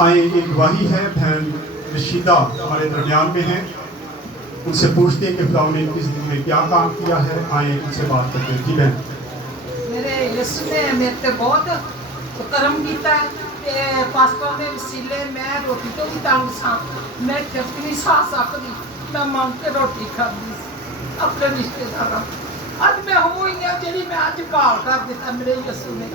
आए एक गवाही है, बहन रशीदा हमारे दरमियान में है, उनसे पूछते हैं कि खुदा ने इनकी ज़िंदगी में क्या काम किया है। आए उनसे बात करते हैं। जी बहन। मेरे यीशु ने मेरे ते बहुत करम किया ते पास्टर ने वसीले मैं रोटी तो भी तंग सा, मैं चरच नहीं खा सकती, मैं मंग के रोटी खाती अपने रिश्तेदारों। अज मैं हुई हाँ जी, मैं अज भाल कर दिता मेरे यीशु ने।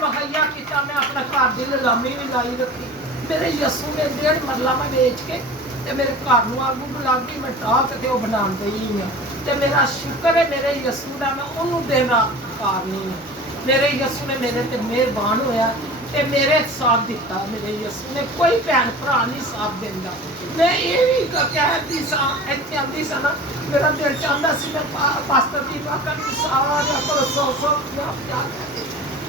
मुहैया किया, मैं अपना घर की नीलामी भी लाई रखी। मेरे यीशु ने 1.5 मरला मैं बेच के ते मेरे घर में आगू लग गई, मैं ढाह के वो बना गई हाँ। तो मेरा शुक्र है मेरे यीशु का, मैं उन्होंने देना कारनी है। मेरे यीशु ने मेरे ते मेहरबान होया ते मेरे साथ दिता। मेरे यीशु ने कोई भैन भरा नहीं साथ देता। मैं ये भी कहती सा इतने आती सा ना, मेरा दिल चाहता सी मैं पास्टर की बात सारा को 100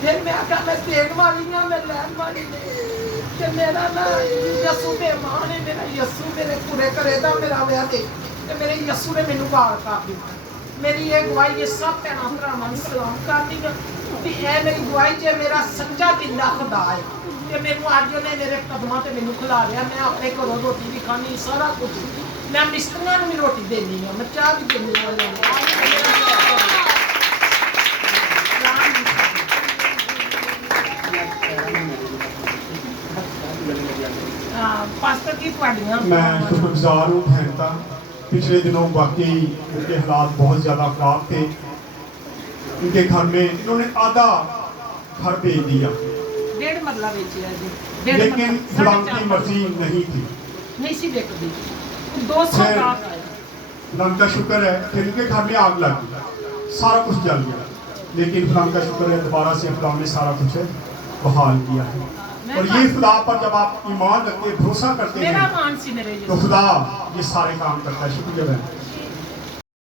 फिर मैं आखा मैं देने वाली हाँ, मैं लैन वाली नहीं। मेरा ना यीशु मेहमान है, मेरा यीशु मेरे पूरे करेगा मेरा व्याह दे। मेरे यीशु ने मैनू गाल कर दिता। मेरी ये गवाही ये सब भैन भरावां नूं सलाम करनी है कि यह मेरी गवाही जे मेरा सच्चा दिल खुदा है कि मैनू अज उन्हें मेरे कदमां ते मैनू खिला लिया। मैं अपने घरों रोटी भी खानी, सारा कुछ। मैं मिस्त्रियां नूं भी रोटी देनी है, मैं चाह भी देनी पास्टर की तुहाडियां मैं शुक्रगुजार हूँ बहन का। पिछले दिनों वाकई उनके हालात बहुत ज़्यादा ख़राब थे। उनके घर में इन्होंने आधा घर बेच दिया, 1.5 मरला बेचिया जी, लेकिन खुदावंद की मर्जी नहीं थी। नहीं सी बिकती 200 लाख आए। खुदावंद का शुक्र है कि उनके घर में आग लग गई, सारा कुछ जल गया, लेकिन खुदावंद का शुक्र है दोबारा से खुदावंद ने सारा कुछ बहाल किया है। और ये खुदा पर जब आप ईमान रखते, भरोसा करते हैं, मेरा मान सी मेरे तो खुदा ये सारे काम करता है। शुक्रिया बहन।